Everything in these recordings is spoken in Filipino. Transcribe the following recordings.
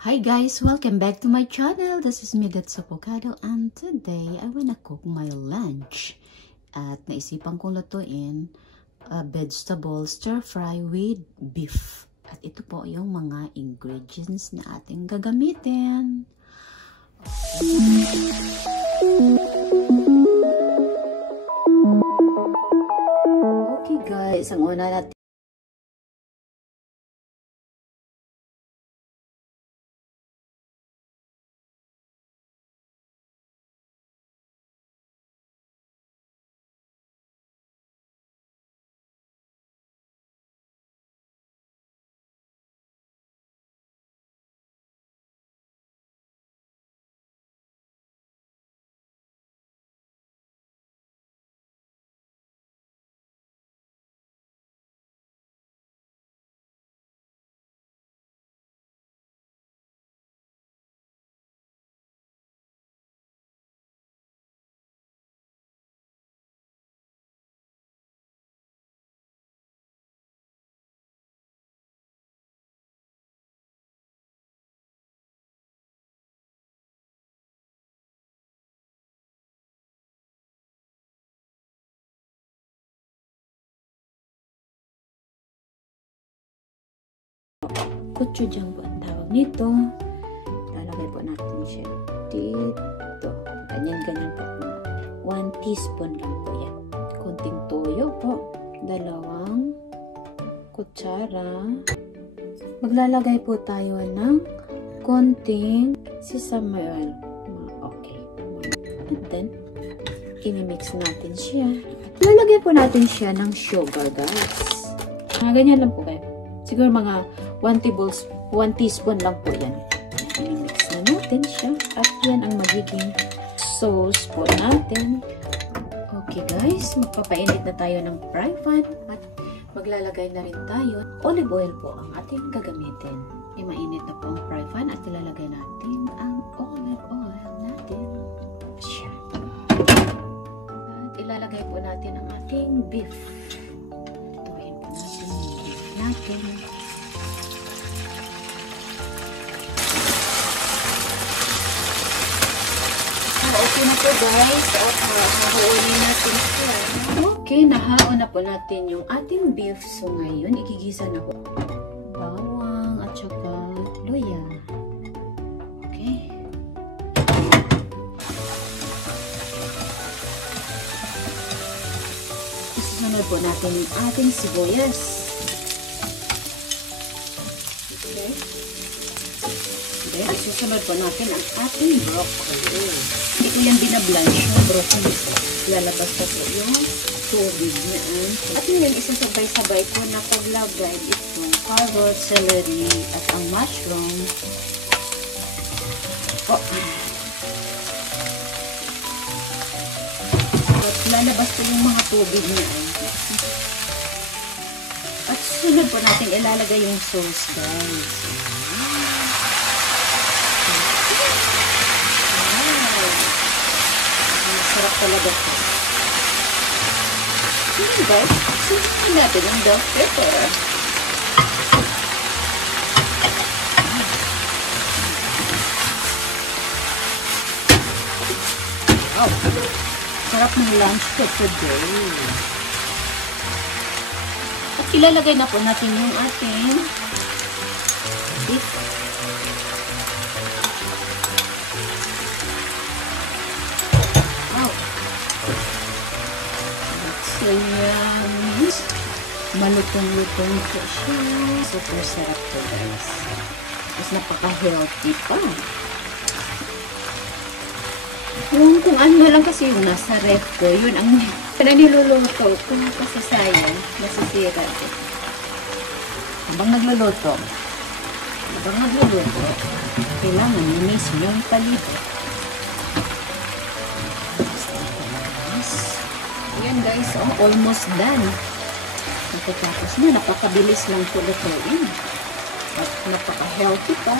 Hi guys, welcome back to my channel. This is me, That's Avocado, and today I wanna cook my lunch. At naisipan kong lutuin vegetable stir fry with beef. At ito po yung mga ingredients na ating gagamitin. Okay guys, ang una natin gochujang po ang tawag nito. Lalagay po natin siya dito. Ganyan po. 1 teaspoon lang po yan. Konting toyo po. 2 kutsara. Maglalagay po tayo ng konting sesame oil. Okay. And then, i-mix natin siya. Lalagay po natin siya ng sugar, guys. Ganyan lang po kayo. Siguro mga 1 teaspoon lang po yan. I-mix na natin siya. At yan ang magiging sauce po natin. Okay guys, magpapainit na tayo ng fry pan. At maglalagay na rin tayo. Olive oil po ang ating gagamitin. Mainit na po ang fry pan at ilalagay natin ang olive oil natin. Siya. At ilalagay po natin ang ating beef. Tuwin po natin yung beef natin. Okay na po guys. At hahaonin natin siya. Okay, nahaon na po natin yung ating beef. So ngayon, ikigisa na po. Bawang at saka luya. Okay. Isusunod po natin yung ating sibuyas. Okay. Then, isusunod po natin ang ating broccoli. Hindi ko yan binablanch yung broccoli. Lalabas po yung tubig niyan. At ngayon, isasabay-sabay ko na paglagay itong carrot, celery, at ang mushroom. At lalabas po yung mga tubig niyan. At sunod po natin ilalagay yung sauce, guys. Sarap talaga po. Ayan guys, sunod natin ang bell pepper. Wow! Sarap ng lunch ko today. At ilalagay na po natin yung ating beef. So, yan. Malutong-lutong po siya. Super sarap po, guys. Mas napaka-healthy pa. Kung ano lang kasi yung nasa ref ko, yun ang niluluto ko. Kasi sayang, nasisira ko. Habang nagluluto, kailangan na-miss yung palibot. Ayan guys, almost done. Napatapos na, napakabilis lang po lutuin. At napaka-healthy pa.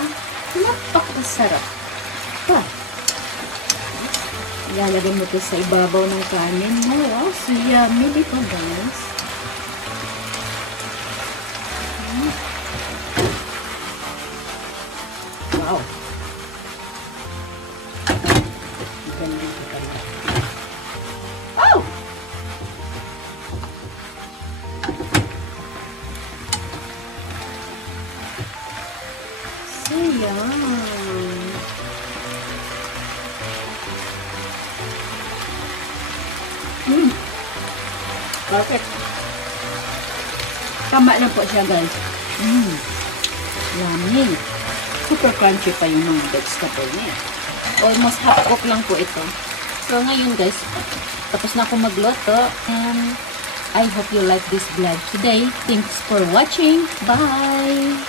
Napakasarap pa. Ilalagay mo ito sa ibabaw ng kanin. Wow, so yummy dito guys. Wow. Wow! Ganda ito talaga. Oh! So, yum! Perfect. Tama lang po siya, guys. Yummy. Super crunchy pa yung mga vegetable niya. Almost half cook lang po ito. So, ngayon, guys, tapos na ako magluto. And I hope you like this vlog today. Thanks for watching. Bye!